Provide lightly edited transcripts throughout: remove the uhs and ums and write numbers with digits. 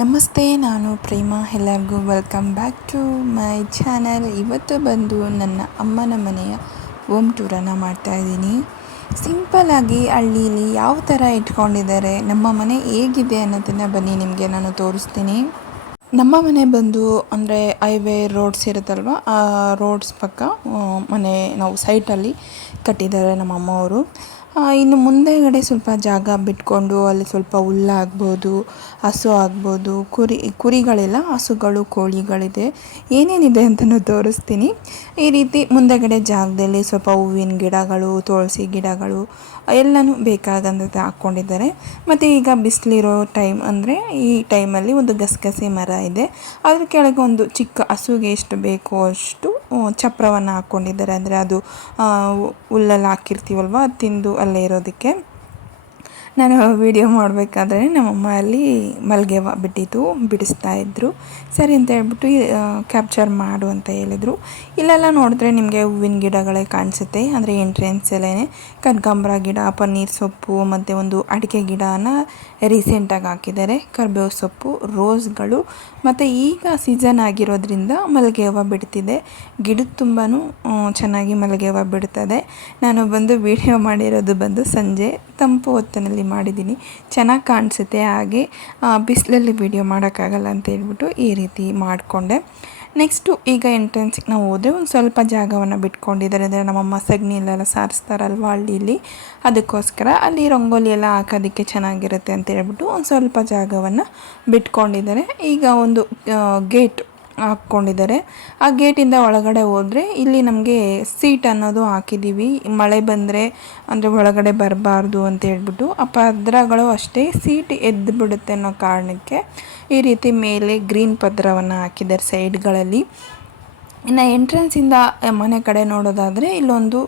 ನಮಸ್ತೆ, ನಾನು ಪ್ರೇಮ. ಎಲ್ಲರಿಗೂ welcome back to my channel. ಇವತ್ತು ಬಂದು ನನ್ನ ಅಮ್ಮನ ಮನೆಯ ಹೋಮ್ ಟೂರನ್ನು ಮಾಡ್ತಾಯಿದ್ದೀನಿ. ಸಿಂಪಲ್ಲಾಗಿ ಹಳ್ಳೀಲಿ ಯಾವ ಥರ ಇಟ್ಕೊಂಡಿದ್ದಾರೆ, ನಮ್ಮ ಮನೆ ಹೇಗಿದೆ ಅನ್ನೋದನ್ನು ಬನ್ನಿ ನಿಮಗೆ ನಾನು ತೋರಿಸ್ತೀನಿ. ನಮ್ಮ ಮನೆ ಬಂದು ಅಂದರೆ ಹೈವೇ ರೋಡ್ಸ್ ಇರುತ್ತಲ್ವ, ಆ ರೋಡ್ಸ್ ಪಕ್ಕ ಮನೆ ನಾವು ಸೈಟಲ್ಲಿ ಕಟ್ಟಿದ್ದಾರೆ ನಮ್ಮ ಅಮ್ಮವರು. ಇನ್ನು ಮುಂದೆಗಡೆ ಸ್ವಲ್ಪ ಜಾಗ ಬಿಟ್ಕೊಂಡು ಅಲ್ಲಿ ಸ್ವಲ್ಪ ಹುಲ್ಲಾಗ್ಬೋದು, ಹಸು ಆಗ್ಬೋದು, ಕುರಿಗಳೆಲ್ಲ, ಹಸುಗಳು, ಕೋಳಿಗಳಿದೆ, ಏನೇನಿದೆ ಅಂತಲೂ ತೋರಿಸ್ತೀನಿ. ಈ ರೀತಿ ಮುಂದೆಗಡೆ ಜಾಗದಲ್ಲಿ ಸ್ವಲ್ಪ ಹೂವಿನ ಗಿಡಗಳು, ತುಳಸಿ ಗಿಡಗಳು ಎಲ್ಲನೂ ಬೇಕಾದಂಥದ್ದು ಹಾಕ್ಕೊಂಡಿದ್ದಾರೆ. ಮತ್ತು ಈಗ ಬಿಸಿಲಿರೋ ಟೈಮ್ ಅಂದರೆ ಈ ಟೈಮಲ್ಲಿ ಒಂದು ಗಸಗಸೆ ಮರ ಇದೆ, ಅದ್ರ ಕೆಳಗೆ ಒಂದು ಚಿಕ್ಕ ಹಸುಗೆ ಎಷ್ಟು ಬೇಕೋ ಅಷ್ಟು ಚಪ್ರವನ್ನು ಹಾಕ್ಕೊಂಡಿದ್ದಾರೆ. ಅಂದರೆ ಅದು ಹುಲ್ಲಲ್ಲಿ ಹಾಕಿರ್ತೀವಲ್ವ, ಅದು ತಿಂದು ಅಲ್ಲೇ ಇರೋದಕ್ಕೆ. ನಾನು ವಿಡಿಯೋ ಮಾಡಬೇಕಾದ್ರೆ ನಮ್ಮಮ್ಮ ಅಲ್ಲಿ ಮಲ್ಲಿಗೆ ಹೂವು ಬಿಟ್ಟಿದ್ದು ಬಿಡಿಸ್ತಾಯಿದ್ರು. ಸರಿ ಅಂತ ಹೇಳ್ಬಿಟ್ಟು ಕ್ಯಾಪ್ಚರ್ ಮಾಡು ಅಂತ ಹೇಳಿದರು. ಇಲ್ಲೆಲ್ಲ ನೋಡಿದ್ರೆ ನಿಮಗೆ ಹೂವಿನ ಗಿಡಗಳೇ ಕಾಣಿಸುತ್ತೆ. ಅಂದರೆ ಎಂಟ್ರೆನ್ಸಲ್ಲೇ ಕನಕಾಂಬರ ಗಿಡ, ಪನ್ನೀರ್ ಸೊಪ್ಪು ಮತ್ತು ಒಂದು ಅಡಿಕೆ ಗಿಡನ ರೀಸೆಂಟಾಗಿ ಹಾಕಿದ್ದಾರೆ. ಕರಿಬೇವು ಸೊಪ್ಪು, ರೋಸ್ಗಳು, ಮತ್ತು ಈಗ ಸೀಸನ್ ಆಗಿರೋದ್ರಿಂದ ಮಲ್ಲಿಗೆ ಹೂವು ಬಿಡ್ತಿದೆ. ಗಿಡದ ತುಂಬಾ ಚೆನ್ನಾಗಿ ಮಲ್ಲಿಗೆ ಹೂವು ಬಿಡ್ತದೆ. ನಾನು ಬಂದು ವಿಡಿಯೋ ಮಾಡಿರೋದು ಬಂದು ಸಂಜೆ ತಂಪು ಹೊತ್ತಿನಲ್ಲಿ ಮಾಡಿದ್ದೀನಿ, ಚೆನ್ನಾಗಿ ಕಾಣಿಸುತ್ತೆ. ಹಾಗೆ ಬಿಸಿಲಲ್ಲಿ ವಿಡಿಯೋ ಮಾಡೋಕ್ಕಾಗಲ್ಲ ಅಂತ ಹೇಳ್ಬಿಟ್ಟು ಈ ರೀತಿ ಮಾಡಿಕೊಂಡೆ. ನೆಕ್ಸ್ಟು ಈಗ ಎಂಟ್ರೆನ್ಸಿಗೆ ನಾವು ಹೋದರೆ ಒಂದು ಸ್ವಲ್ಪ ಜಾಗವನ್ನು ಬಿಟ್ಕೊಂಡಿದ್ದಾರೆ. ಅಂದರೆ ನಮ್ಮಮ್ಮ ಸಗಣಿಯಲ್ಲೆಲ್ಲ ಸಾರಿಸ್ತಾರಲ್ವ ಹಳ್ಳಿಲಿ, ಅದಕ್ಕೋಸ್ಕರ ಅಲ್ಲಿ ರಂಗೋಲಿ ಎಲ್ಲ ಹಾಕೋದಕ್ಕೆ ಚೆನ್ನಾಗಿರುತ್ತೆ ಅಂತ ಹೇಳ್ಬಿಟ್ಟು ಒಂದು ಸ್ವಲ್ಪ ಜಾಗವನ್ನು ಬಿಟ್ಕೊಂಡಿದ್ದಾರೆ. ಈಗ ಒಂದು ಗೇಟ್ ಹಾಕ್ಕೊಂಡಿದ್ದಾರೆ. ಆ ಗೇಟಿಂದ ಒಳಗಡೆ ಹೋದರೆ ಇಲ್ಲಿ ನಮಗೆ ಸೀಟ್ ಅನ್ನೋದು ಹಾಕಿದ್ದೀವಿ. ಮಳೆ ಬಂದರೆ ಅಂದರೆ ಒಳಗಡೆ ಬರಬಾರ್ದು ಅಂತ ಹೇಳ್ಬಿಟ್ಟು ಆ ಪದ್ರಗಳು ಅಷ್ಟೇ ಸೀಟ್ ಎದ್ದು ಬಿಡುತ್ತೆ ಅನ್ನೋ ಕಾರಣಕ್ಕೆ ಈ ರೀತಿ ಮೇಲೆ ಗ್ರೀನ್ ಪದ್ರವನ್ನು ಹಾಕಿದ್ದಾರೆ ಸೈಡ್ಗಳಲ್ಲಿ. ಇನ್ನು ಎಂಟ್ರೆನ್ಸಿಂದ ಮನೆ ಕಡೆ ನೋಡೋದಾದರೆ ಇಲ್ಲೊಂದು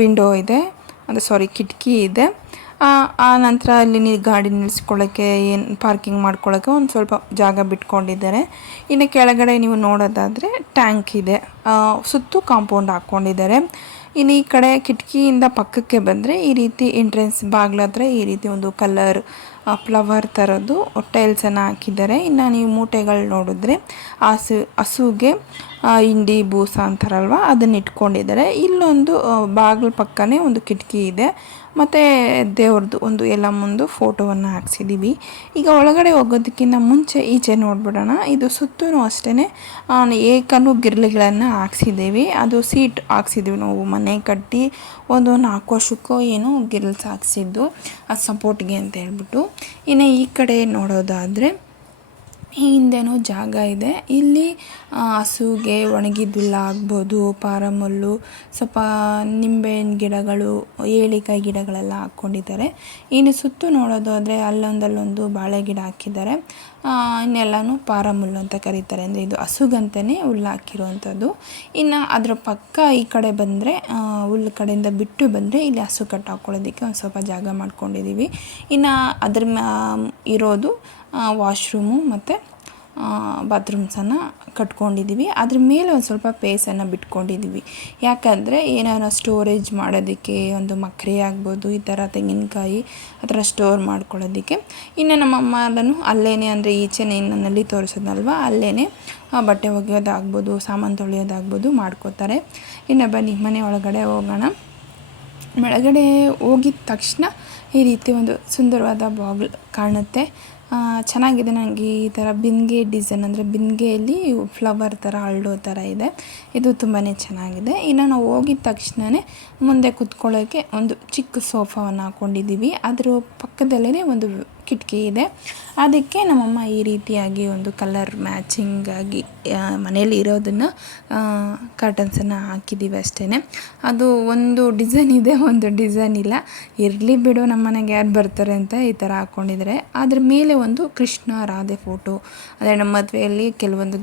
ವಿಂಡೋ ಇದೆ, ಅಂದರೆ ಕಿಟಕಿ ಇದೆ. ಆ ನಂತರ ಅಲ್ಲಿ ಗಾಡಿ ನಿಲ್ಲಿಸ್ಕೊಳ್ಳೋಕ್ಕೆ, ಏನು ಪಾರ್ಕಿಂಗ್ ಮಾಡ್ಕೊಳ್ಳೋಕ್ಕೆ ಒಂದು ಸ್ವಲ್ಪ ಜಾಗ ಬಿಟ್ಕೊಂಡಿದ್ದಾರೆ. ಇನ್ನು ಕೆಳಗಡೆ ನೀವು ನೋಡೋದಾದರೆ ಟ್ಯಾಂಕ್ ಇದೆ, ಸುತ್ತು ಕಾಂಪೌಂಡ್ ಹಾಕ್ಕೊಂಡಿದ್ದಾರೆ. ಇನ್ನು ಈ ಕಡೆ ಕಿಟಕಿಯಿಂದ ಪಕ್ಕಕ್ಕೆ ಬಂದರೆ ಈ ರೀತಿ ಎಂಟ್ರೆನ್ಸ್ ಬಾಗಿಲ ಹತ್ರ ಈ ರೀತಿ ಒಂದು ಕಲರ್ ಫ್ಲವರ್ ಥರದ್ದು ಟೈಲ್ಸನ್ನು ಹಾಕಿದ್ದಾರೆ. ಇನ್ನು ನೀವು ಮೂಟೆಗಳು ನೋಡಿದ್ರೆ ಹಸುಗೆ ಹಿಂಡಿ ಬೂಸ ಅಂತಾರಲ್ವ, ಅದನ್ನು ಇಟ್ಕೊಂಡಿದ್ದಾರೆ. ಇಲ್ಲೊಂದು ಬಾಗಿಲ ಪಕ್ಕನೇ ಒಂದು ಕಿಟಕಿ ಇದೆ, ಮತ್ತು ದೇವ್ರದ್ದು ಒಂದು ಎಲ್ಲ ಮುಂದೆ ಫೋಟೋವನ್ನು ಹಾಕ್ಸಿದ್ದೀವಿ. ಈಗ ಒಳಗಡೆ ಹೋಗೋದಕ್ಕಿಂತ ಮುಂಚೆ ಈಚೆ ನೋಡ್ಬಿಡೋಣ. ಇದು ಸುತ್ತೂ ಅಷ್ಟೇ ಏಕನು ಗಿರ್ಲೆಗಳನ್ನು ಹಾಕ್ಸಿದ್ದೀವಿ. ಅದು ಸೀಟ್ ಹಾಕ್ಸಿದ್ದೀವಿ ನಾವು ಮನೆ ಕಟ್ಟಿ ಒಂದು 4 ವರ್ಷಕ್ಕೋ ಏನೋ ಗಿರ್ಲ್ಸ್ ಹಾಕ್ಸಿದ್ದು, ಅದು ಸಪೋರ್ಟ್ಗೆ ಅಂತ ಹೇಳ್ಬಿಟ್ಟು. ಇನ್ನು ಈ ಕಡೆ ನೋಡೋದಾದರೆ ಈ ಹಿಂದೆನೂ ಜಾಗ ಇದೆ. ಇಲ್ಲಿ ಹಸುಗೆ ಒಣಗಿದ್ದುಲ್ಲ ಆಗ್ಬೋದು, ಪಾರಮುಲ್ಲು, ಸ್ವಲ್ಪ ನಿಂಬೆಹಣ್ಣು ಗಿಡಗಳು, ಏಳಿಕಾಯಿ ಗಿಡಗಳೆಲ್ಲ ಹಾಕ್ಕೊಂಡಿದ್ದಾರೆ. ಇನ್ನು ಸುತ್ತು ನೋಡೋದಾದರೆ ಅಲ್ಲೊಂದು ಬಾಳೆ ಗಿಡ ಹಾಕಿದ್ದಾರೆ. ಇನ್ನೆಲ್ಲನೂ ಪಾರಮುಲ್ಲು ಅಂತ ಕರೀತಾರೆ, ಅಂದರೆ ಇದು ಹಸುಗಂತಲೇ ಹುಲ್ಲು ಹಾಕಿರುವಂಥದ್ದು. ಇನ್ನು ಅದರ ಪಕ್ಕ ಈ ಕಡೆ ಬಂದರೆ ಹುಲ್ಲು ಕಡೆಯಿಂದ ಬಿಟ್ಟು ಬಂದರೆ ಇಲ್ಲಿ ಹಸು ಕಟ್ಟು ಹಾಕ್ಕೊಳ್ಳೋದಕ್ಕೆ ಒಂದು ಸ್ವಲ್ಪ ಜಾಗ ಮಾಡ್ಕೊಂಡಿದ್ದೀವಿ. ಇನ್ನು ಅದ್ರ ಇರೋದು ವಾಶ್ರೂಮು ಮತ್ತು ಬಾತ್ರೂಮ್ಸನ್ನು ಕಟ್ಕೊಂಡಿದ್ದೀವಿ. ಅದ್ರ ಮೇಲೆ ಒಂದು ಸ್ವಲ್ಪ ಪೇಸನ್ನು ಬಿಟ್ಕೊಂಡಿದ್ದೀವಿ. ಯಾಕಂದರೆ ಏನಾರ ಸ್ಟೋರೇಜ್ ಮಾಡೋದಕ್ಕೆ, ಒಂದು ಮಕ್ರಿ ಆಗ್ಬೋದು, ಈ ಥರ ತೆಂಗಿನಕಾಯಿ ಆ ಥರ ಸ್ಟೋರ್ ಮಾಡ್ಕೊಳ್ಳೋದಕ್ಕೆ. ಇನ್ನು ನಮ್ಮಮ್ಮ ಅದನ್ನು ಅಲ್ಲೇ, ಅಂದರೆ ಈಚೆನೇ ನನ್ನಲ್ಲಿ ತೋರಿಸೋದಲ್ವ, ಅಲ್ಲೇ ಬಟ್ಟೆ ಒಗೆಯೋದಾಗ್ಬೋದು, ಸಾಮಾನು ತೊಳೆಯೋದಾಗ್ಬೋದು ಮಾಡ್ಕೋತಾರೆ. ಇನ್ನು ಬನ್ನಿ ಮನೆ ಒಳಗಡೆ ಹೋಗೋಣ. ಒಳಗಡೆ ಹೋಗಿದ ತಕ್ಷಣ ಈ ರೀತಿ ಒಂದು ಸುಂದರವಾದ ಬಾಗಿಲು ಕಾಣುತ್ತೆ. ಚೆನ್ನಾಗಿದೆ. ನನಗೆ ಈ ಥರ ಬಿಂದಿಗೆ ಡಿಸೈನ್, ಅಂದರೆ ಬಿಂದಿಗೆಯಲ್ಲಿ ಫ್ಲವರ್ ಥರ ಹರಡೋ ಥರ ಇದೆ, ಇದು ತುಂಬಾ ಚೆನ್ನಾಗಿದೆ. ಇನ್ನು ನಾವು ಹೋಗಿದ ತಕ್ಷಣವೇ ಮುಂದೆ ಕೂತ್ಕೊಳ್ಳೋಕ್ಕೆ ಒಂದು ಚಿಕ್ಕ ಸೋಫಾವನ್ನು ಹಾಕ್ಕೊಂಡಿದ್ದೀವಿ. ಅದರ ಪಕ್ಕದಲ್ಲೇ ಒಂದು ಕಿಟಕಿ ಇದೆ. ಅದಕ್ಕೆ ನಮ್ಮಮ್ಮ ಈ ರೀತಿಯಾಗಿ ಒಂದು ಕಲರ್ ಮ್ಯಾಚಿಂಗಾಗಿ ಮನೇಲಿ ಇರೋದನ್ನು ಕರ್ಟನ್ಸನ್ನು ಹಾಕಿದ್ದೀವಿ ಅಷ್ಟೇ. ಅದು ಒಂದು ಡಿಸೈನ್ ಇದೆ, ಒಂದು ಡಿಸೈನ್ ಇಲ್ಲ. ಇರಲಿ ಬಿಡು, ನಮ್ಮ ಮನೆಗೆ ಯಾರು ಬರ್ತಾರೆ ಅಂತ ಈ ಥರ ಹಾಕ್ಕೊಂಡಿದ್ದಾರೆ. ಅದ್ರ ಮೇಲೆ ಒಂದು ಕೃಷ್ಣ ರಾಧೆ ಫೋಟೋ, ಅದೇ ನಮ್ಮ ಮದುವೆಯಲ್ಲಿ ಕೆಲವೊಂದು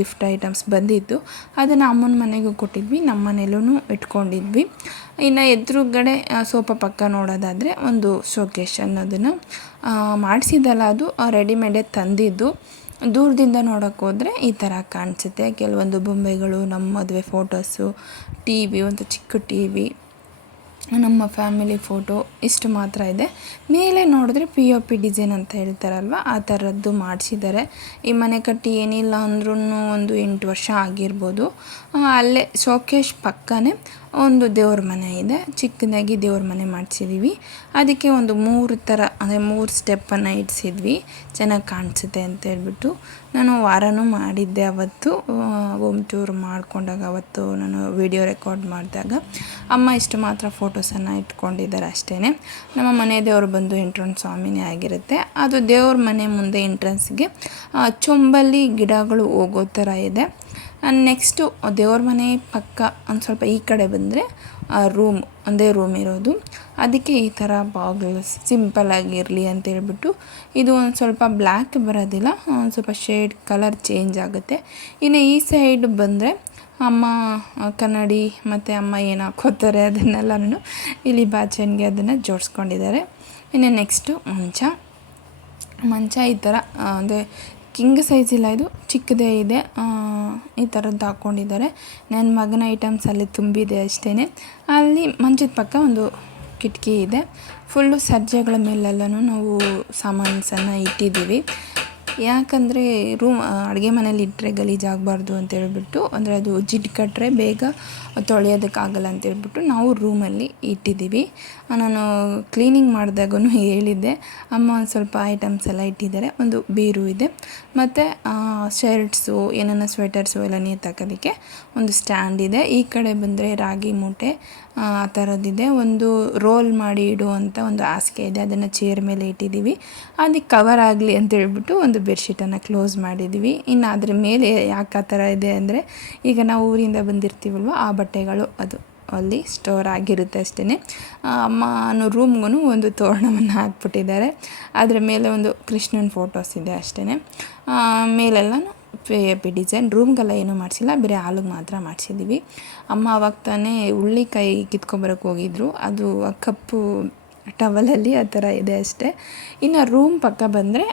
ಗಿಫ್ಟ್ ಐಟಮ್ಸ್ ಬಂದಿದ್ದು, ಅದನ್ನು ಅಮ್ಮನ ಮನೆಗೂ ಕೊಟ್ಟಿದ್ವಿ, ನಮ್ಮ ಮನೇಲೂ ಇಟ್ಕೊಂಡಿದ್ವಿ. ಇನ್ನು ಎದುರುಗಡೆ ಸೋಫಾ ಪಕ್ಕ ನೋಡೋದಾದರೆ ಒಂದು ಶೋಕೇಶ್ ಅನ್ನೋದನ್ನು ಮಾಡಿಸಿದ್ದಲ್ಲ, ಅದು ರೆಡಿಮೇಡೇ ತಂದಿದ್ದು. ದೂರದಿಂದ ನೋಡೋಕ್ಕೆ ಹೋದರೆ ಈ ಥರ ಕಾಣಿಸುತ್ತೆ. ಕೆಲವೊಂದು ಬೊಂಬೆಗಳು, ನಮ್ಮ ಮದುವೆ ಫೋಟೋಸು, ಟಿ ವಿ, ಒಂದು ಚಿಕ್ಕ ಟಿ ವಿ, ನಮ್ಮ ಫ್ಯಾಮಿಲಿ ಫೋಟೋ ಇಷ್ಟು ಮಾತ್ರ ಇದೆ. ಮೇಲೆ ನೋಡಿದ್ರೆ POP ಡಿಸೈನ್ ಅಂತ ಹೇಳ್ತಾರಲ್ವ, ಆ ಥರದ್ದು ಮಾಡಿಸಿದ್ದಾರೆ. ಈ ಮನೆ ಕಟ್ಟಿ ಏನಿಲ್ಲ ಅಂದ್ರೂ ಒಂದು 8 ವರ್ಷ ಆಗಿರ್ಬೋದು. ಅಲ್ಲೇ ಶೋಕೇಶ್ ಪಕ್ಕನೇ ಒಂದು ದೇವ್ರ ಮನೆ ಇದೆ, ಚಿಕ್ಕದಾಗಿ ದೇವ್ರ ಮನೆ ಮಾಡಿಸಿದ್ದೀವಿ. ಅದಕ್ಕೆ ಒಂದು 3 ಥರ ಅಂದರೆ 3 ಸ್ಟೆಪ್ಪನ್ನು ಇಡಿಸಿದ್ವಿ, ಚೆನ್ನಾಗಿ ಕಾಣಿಸುತ್ತೆ ಅಂತ ಹೇಳ್ಬಿಟ್ಟು. ನಾನು ವಾರನೂ ಮಾಡಿದ್ದೆ ಅವತ್ತು, ಹೋಮ್ ಟೂರ್ ಮಾಡ್ಕೊಂಡಾಗ ಅವತ್ತು ನಾನು ವಿಡಿಯೋ ರೆಕಾರ್ಡ್ ಮಾಡಿದಾಗ. ಅಮ್ಮ ಇಷ್ಟು ಮಾತ್ರ ಫೋಟೋಸನ್ನು ಇಟ್ಕೊಂಡಿದ್ದಾರೆ ಅಷ್ಟೇ. ನಮ್ಮ ಮನೆ ದೇವರು ಬಂದು ಎಂಟ್ರನ್ಸ್ ಸ್ವಾಮಿನೇ ಆಗಿರುತ್ತೆ. ಅದು ದೇವ್ರ ಮನೆ ಮುಂದೆ ಎಂಟ್ರೆನ್ಸ್ಗೆ ಚೊಂಬಲ್ಲಿ ಗಿಡಗಳು ಹೋಗೋ ಥರ ಇದೆ. ನೆಕ್ಸ್ಟು ದೇವ್ರ ಮನೆ ಪಕ್ಕ ಒಂದು ಸ್ವಲ್ಪ ಈ ಕಡೆ ಬಂದರೆ ರೂಮ್, ಒಂದೇ ರೂಮ್ ಇರೋದು. ಅದಕ್ಕೆ ಈ ಥರ ಬಾಗಿಲು ಸಿಂಪಲ್ಲಾಗಿರಲಿ ಅಂತ ಹೇಳ್ಬಿಟ್ಟು. ಇದು ಒಂದು ಸ್ವಲ್ಪ ಬ್ಲ್ಯಾಕ್ ಬರೋದಿಲ್ಲ, ಒಂದು ಸ್ವಲ್ಪ ಶೇಡ್ ಕಲರ್ ಚೇಂಜ್ ಆಗುತ್ತೆ. ಇನ್ನು ಈ ಸೈಡ್ ಬಂದರೆ ಅಮ್ಮ ಕನ್ನಡಿ ಮತ್ತು ಅಮ್ಮ ಏನು ಹಾಕೋತಾರೆ ಅದನ್ನೆಲ್ಲನೂ ಇಲ್ಲಿ ಬಾಚಣಿಗೆ ಅದನ್ನು ಜೋಡಿಸ್ಕೊಂಡಿದ್ದಾರೆ. ಇನ್ನು ನೆಕ್ಸ್ಟು ಮಂಚ ಈ ಥರ ಅಂದರೆ ಕಿಂಗ್ ಸೈಜ್ ಇಲ್ಲ, ಇದು ಚಿಕ್ಕದೇ ಇದೆ. ಈ ಥರದ್ದು ಹಾಕ್ಕೊಂಡಿದ್ದಾರೆ. ನನ್ನ ಮಗನ ಐಟಮ್ಸ್ ಅಲ್ಲಿ ತುಂಬಿದೆ ಅಷ್ಟೇ. ಅಲ್ಲಿ ಮಂಚದ ಪಕ್ಕ ಒಂದು ಕಿಟಕಿ ಇದೆ. ಫುಲ್ಲು ಸಜ್ಜೆಗಳ ಮೇಲೆಲ್ಲನೂ ನಾವು ಸಾಮಾನ್ಸನ್ನು ಇಟ್ಟಿದ್ದೀವಿ. ಯಾಕಂದರೆ ಅಡುಗೆ ಮನೇಲಿ ಇಟ್ಟರೆ ಗಲೀಜಾಗಬಾರ್ದು ಅಂತೇಳ್ಬಿಟ್ಟು, ಅಂದರೆ ಅದು ಜಿಡ್ಡು ಕಟ್ಟರೆ ಬೇಗ ತೊಳೆಯೋದಕ್ಕಾಗಲ್ಲ ಅಂತೇಳ್ಬಿಟ್ಟು ನಾವು ರೂಮಲ್ಲಿ ಇಟ್ಟಿದ್ದೀವಿ. ನಾನು ಕ್ಲೀನಿಂಗ್ ಮಾಡಿದಾಗೂ ಹೇಳಿದ್ದೆ, ಅಮ್ಮ ಒಂದು ಸ್ವಲ್ಪ ಐಟಮ್ಸ್ ಎಲ್ಲ ಇಟ್ಟಿದ್ದಾರೆ. ಒಂದು ಬೀರು ಇದೆ, ಮತ್ತು ಶರ್ಟ್ಸು ಏನನ್ನ ಸ್ವೆಟರ್ಸು ಎಲ್ಲ ನೇತಾಕೋದಕ್ಕೆ ಒಂದು ಸ್ಟ್ಯಾಂಡ್ ಇದೆ. ಈ ಕಡೆ ಬಂದರೆ ರಾಗಿ ಮೂಟೆ ಆ ಥರದ್ದಿದೆ. ಒಂದು ರೋಲ್ ಮಾಡಿ ಇಡುವಂಥ ಒಂದು ಹಾಸಿಗೆ ಇದೆ, ಅದನ್ನು ಚೇರ್ ಮೇಲೆ ಇಟ್ಟಿದ್ದೀವಿ. ಅದಕ್ಕೆ ಕವರ್ ಆಗಲಿ ಅಂತೇಳ್ಬಿಟ್ಟು ಒಂದು ಬೆಡ್ಶೀಟನ್ನು ಕ್ಲೋಸ್ ಮಾಡಿದ್ದೀವಿ. ಇನ್ನು ಅದ್ರ ಮೇಲೆ ಯಾಕೆ ಆ ಥರ ಇದೆ ಅಂದರೆ, ಈಗ ನಾವು ಊರಿಂದ ಬಂದಿರ್ತೀವಲ್ವ, ಆ ಬಟ್ಟೆಗಳು ಅದು ಅಲ್ಲಿ ಸ್ಟೋರ್ ಆಗಿರುತ್ತೆ ಅಷ್ಟೇ. ಅಮ್ಮನ ರೂಮ್ಗೂ ಒಂದು ತೋರಣವನ್ನು ಹಾಕ್ಬಿಟ್ಟಿದ್ದಾರೆ. ಅದರ ಮೇಲೆ ಒಂದು ಕೃಷ್ಣನ ಫೋಟೋಸ್ ಇದೆ ಅಷ್ಟೇ. ಮೇಲೆಲ್ಲ POP ಡಿಸೈನ್. ರೂಮ್ಗೆಲ್ಲ ಏನೂ ಮಾಡಿಸಿಲ್ಲ, ಬೇರೆ ಹಾಲಿಗೆ ಮಾತ್ರ ಮಾಡಿಸಿದ್ದೀವಿ. ಅಮ್ಮ ಅವಾಗ ತಾನೇ ಹುಳ್ಳಿಕಾಯಿ ಕಿತ್ಕೊಂಬರೋಕ್ಕೆ ಹೋಗಿದ್ರು, ಅದು ಕಪ್ಪು ಟವಲಲ್ಲಿ ಆ ಥರ ಇದೆ ಅಷ್ಟೇ. ಇನ್ನು ರೂಮ್ ಪಕ್ಕ ಬಂದರೆ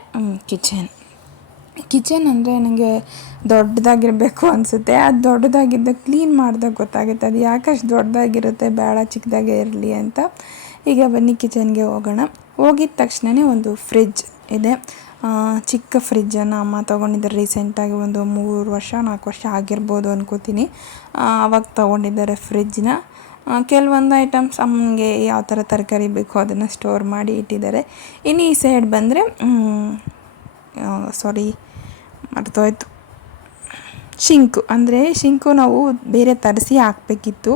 ಕಿಚನ್ ಅಂದರೆ ನನಗೆ ದೊಡ್ಡದಾಗಿರಬೇಕು ಅನಿಸುತ್ತೆ. ಅದು ದೊಡ್ಡದಾಗಿದ್ದ ಕ್ಲೀನ್ ಮಾಡಿದಾಗ ಗೊತ್ತಾಗುತ್ತೆ ಅದು ಯಾಕಷ್ಟು ದೊಡ್ಡದಾಗಿರುತ್ತೆ, ಬೇಡ ಚಿಕ್ಕದಾಗೇ ಇರಲಿ ಅಂತ. ಈಗ ಬನ್ನಿ ಕಿಚನ್ಗೆ ಹೋಗೋಣ. ಹೋಗಿದ ತಕ್ಷಣವೇ ಒಂದು ಫ್ರಿಜ್ ಇದೆ. ಚಿಕ್ಕ ಫ್ರಿಜ್ಜನ್ನು ಅಮ್ಮ ತೊಗೊಂಡಿದ್ದಾರೆ ರೀಸೆಂಟಾಗಿ, ಒಂದು 3 ವರ್ಷ 4 ವರ್ಷ ಆಗಿರ್ಬೋದು ಅನ್ಕೋತೀನಿ. ಆವಾಗ ತೊಗೊಂಡಿದ್ದಾರೆ ಫ್ರಿಜ್ನ. ಕೆಲವೊಂದು ಐಟಮ್ಸ್ ಅಮ್ಮನಿಗೆ ಯಾವ ಥರ ತರಕಾರಿ ಬೇಕೋ ಅದನ್ನು ಸ್ಟೋರ್ ಮಾಡಿ ಇಟ್ಟಿದ್ದಾರೆ. ಇನ್ನು ಈ ಸೈಡ್ ಬಂದರೆ ಮರ್ತೋಯ್ತು, ಶಿಂಕು ನಾವು ಬೇರೆ ತರಿಸಿ ಹಾಕಬೇಕಿತ್ತು.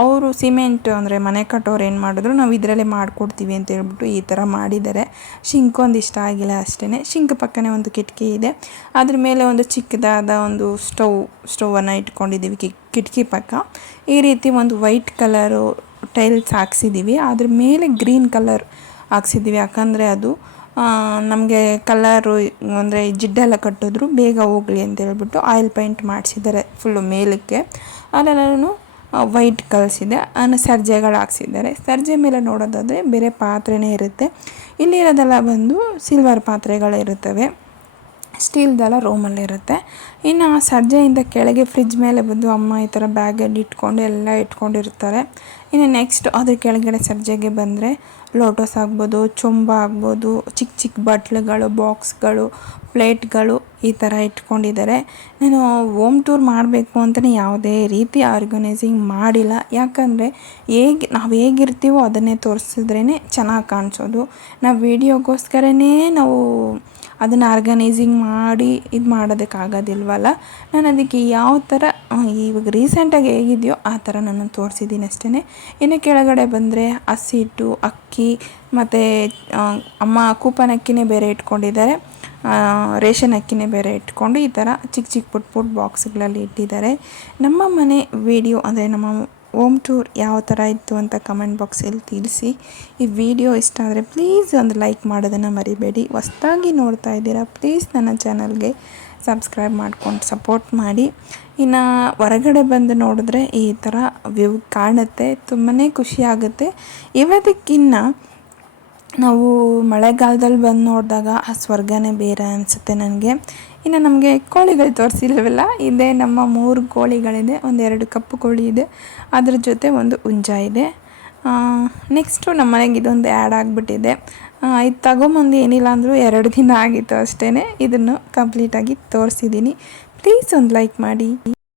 ಅವರು ಸಿಮೆಂಟ್ ಅಂದರೆ ಮನೆ ಕಟ್ಟೋರು ಏನು ಮಾಡಿದ್ರು, ನಾವು ಇದರಲ್ಲೇ ಮಾಡಿಕೊಡ್ತೀವಿ ಅಂತ ಹೇಳ್ಬಿಟ್ಟು ಈ ಥರ ಮಾಡಿದ್ದಾರೆ. ಶಿಂಕ್ ಒಂದು ಇಷ್ಟ ಆಗಿಲ್ಲ ಅಷ್ಟೇ. ಶಿಂಕ್ ಪಕ್ಕನೇ ಒಂದು ಕಿಟಕಿ ಇದೆ, ಅದ್ರ ಮೇಲೆ ಒಂದು ಚಿಕ್ಕದಾದ ಒಂದು ಸ್ಟವನ್ನು ಇಟ್ಕೊಂಡಿದ್ದೀವಿ ಕಿಟಕಿ ಪಕ್ಕ. ಈ ರೀತಿ ಒಂದು ವೈಟ್ ಕಲರು ಟೈಲ್ಸ್ ಹಾಕ್ಸಿದ್ದೀವಿ, ಅದ್ರ ಮೇಲೆ ಗ್ರೀನ್ ಕಲರ್ ಹಾಕ್ಸಿದ್ದೀವಿ. ಯಾಕಂದರೆ ಅದು ನಮಗೆ ಕಲರು ಅಂದರೆ ಜಿಡ್ಡೆಲ್ಲ ಕಟ್ಟಿದ್ರು ಬೇಗ ಹೋಗಲಿ ಅಂತ ಹೇಳ್ಬಿಟ್ಟು ಆಯಿಲ್ ಪೇಂಟ್ ಮಾಡಿಸಿದ್ದಾರೆ ಫುಲ್ಲು ಮೇಲಕ್ಕೆ. ಅಲ್ಲೆಲ್ಲೂ ವೈಟ್ ಕಲಿಸಿದೆ. ಸರ್ಜೆಗಳು ಹಾಕ್ಸಿದ್ದಾರೆ. ಸರ್ಜೆ ಮೇಲೆ ನೋಡೋದಾದರೆ ಬೇರೆ ಪಾತ್ರೆನೇ ಇರುತ್ತೆ. ಇಲ್ಲಿರೋದೆಲ್ಲ ಬಂದು ಸಿಲ್ವರ್ ಪಾತ್ರೆಗಳಿರುತ್ತವೆ, ಸ್ಟೀಲ್ದೆಲ್ಲ ರೂಮಲ್ಲಿರುತ್ತೆ. ಇನ್ನು ಆ ಸರ್ಜೆಯಿಂದ ಕೆಳಗೆ ಫ್ರಿಜ್ ಮೇಲೆ ಬಂದು ಅಮ್ಮ ಈ ಥರ ಬ್ಯಾಗಲ್ಲಿ ಇಟ್ಕೊಂಡು ಎಲ್ಲ ಇಟ್ಕೊಂಡಿರ್ತಾರೆ. ಇನ್ನು ನೆಕ್ಸ್ಟ್ ಅದ್ರ ಕೆಳಗಡೆ ಸರ್ಜೆಗೆ ಬಂದರೆ ಲೋಟಸ್ ಆಗ್ಬೋದು, ಚೊಂಬ ಆಗ್ಬೋದು, ಚಿಕ್ಕ ಬಟ್ಲುಗಳು, ಬಾಕ್ಸ್ಗಳು, ಪ್ಲೇಟ್ಗಳು ಈ ಥರ ಇಟ್ಕೊಂಡಿದ್ದಾರೆ. ನಾನು ಹೋಮ್ ಟೂರ್ ಮಾಡಬೇಕು ಅಂತಲೇ ಯಾವುದೇ ರೀತಿ ಆರ್ಗನೈಸಿಂಗ್ ಮಾಡಿಲ್ಲ. ಯಾಕಂದರೆ ನಾವು ಹೇಗಿರ್ತೀವೋ ಅದನ್ನೇ ತೋರಿಸಿದ್ರೇ ಚೆನ್ನಾಗಿ ಕಾಣಿಸೋದು. ನಾವು ವೀಡಿಯೋಗೋಸ್ಕರನೇ ನಾವು ಅದನ್ನು ಆರ್ಗನೈಸಿಂಗ್ ಮಾಡಿ ಇದು ಮಾಡೋದಕ್ಕಾಗೋದಿಲ್ವಲ್ಲ. ನಾನು ಅದಕ್ಕೆ ಯಾವ ಥರ ಇವಾಗ ರೀಸೆಂಟಾಗಿ ಹೇಗಿದೆಯೋ ಆ ಥರ ನಾನು ತೋರಿಸಿದ್ದೀನಿ ಅಷ್ಟೇ. ಇನ್ನು ಕೆಳಗಡೆ ಬಂದರೆ ಹಸಿಟ್ಟು, ಅಕ್ಕಿ ಮತ್ತು ಅಮ್ಮ ಕೂಪನ್ ಅಕ್ಕಿನೇ ಬೇರೆ ಇಟ್ಕೊಂಡಿದ್ದಾರೆ, ರೇಷನ್ ಅಕ್ಕಿನೇ ಬೇರೆ ಇಟ್ಕೊಂಡು ಈ ಥರ ಚಿಕ್ಕ ಪುಟ್ಟ ಬಾಕ್ಸ್ಗಳಲ್ಲಿ ಇಟ್ಟಿದ್ದಾರೆ. ನಮ್ಮ ಮನೆ ವಿಡಿಯೋ ಅಂದರೆ ನಮ್ಮ ಹೋಮ್ ಟೂರ್ ಯಾವ ಥರ ಇತ್ತು ಅಂತ ಕಮೆಂಟ್ ಬಾಕ್ಸಲ್ಲಿ ತಿಳಿಸಿ. ಈ ವಿಡಿಯೋ ಇಷ್ಟ ಆದರೆ ಪ್ಲೀಸ್ ಒಂದು ಲೈಕ್ ಮಾಡೋದನ್ನು ಮರಿಬೇಡಿ. ಹೊಸ್ದಾಗಿ ನೋಡ್ತಾ ಇದ್ದೀರಾ ಪ್ಲೀಸ್ ನನ್ನ ಚಾನಲ್ಗೆ ಸಬ್ಸ್ಕ್ರೈಬ್ ಮಾಡ್ಕೊಂಡು ಸಪೋರ್ಟ್ ಮಾಡಿ. ಇನ್ನು ಹೊರಗಡೆ ಬಂದು ನೋಡಿದ್ರೆ ಈ ಥರ ವ್ಯೂ ಕಾಣುತ್ತೆ, ತುಂಬಾ ಖುಷಿಯಾಗುತ್ತೆ. ಇವತ್ತಿಕ್ಕಿನ್ನ ನಾವು ಮಳೆಗಾಲದಲ್ಲಿ ಬಂದು ನೋಡಿದಾಗ ಆ ಸ್ವರ್ಗನೇ ಬೇರೆ ಅನಿಸುತ್ತೆ ನನಗೆ. ಇನ್ನು ನಮಗೆ ಕೋಳಿಗಳು ತೋರಿಸಿಲ್ವಲ್ಲ, ಇದೇ ನಮ್ಮ 3 ಕೋಳಿಗಳಿದೆ. 2 ಕಪ್ಪು ಕೋಳಿ ಇದೆ, ಅದ್ರ ಜೊತೆ ಒಂದು ಹುಂಜ ಇದೆ. ನೆಕ್ಸ್ಟು ನಮ್ಮ ಮನೆಗೆ ಇದೊಂದು ಆ್ಯಡ್ ಆಗಿಬಿಟ್ಟಿದೆ. ಇದು ತಗೊಂಬಂದು ಏನಿಲ್ಲ ಅಂದರೂ 2 ದಿನ ಆಗಿತ್ತು ಅಷ್ಟೇ. ಇದನ್ನು ಕಂಪ್ಲೀಟಾಗಿ ತೋರಿಸಿದ್ದೀನಿ. ಪ್ಲೀಸ್ ಒಂದು ಲೈಕ್ ಮಾಡಿ.